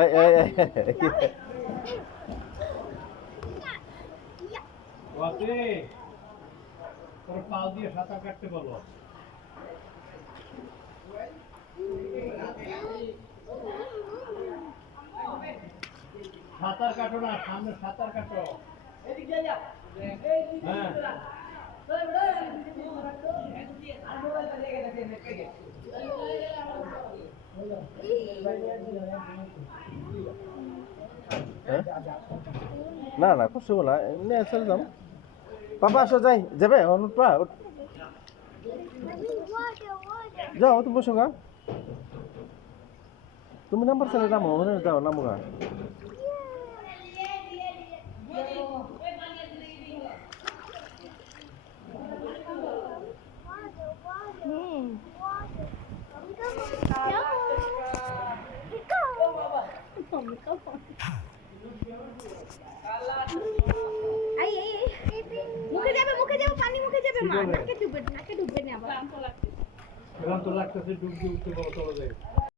এই এই এই ওকে তোর পাও দিয়ে সাঁতার কাটতে বলো। সাঁতার কাটো না, সামনে সাঁতার কাটো। হ্যাঁ না না কষ্ট বলা এমনি চলে যাম পাপা আসো যাই যাবে অনুপা যাও তুমি বসো গা তুমি নাম্বার ছেড়ে নামো ওখানে যাও নামো গা মুখে যাবে পানি মুখে যাবে মা নাকে ডুববে না আবার এখন তো লাগতেছে ডুব দিয়ে উঠতে বলো চলো যাই।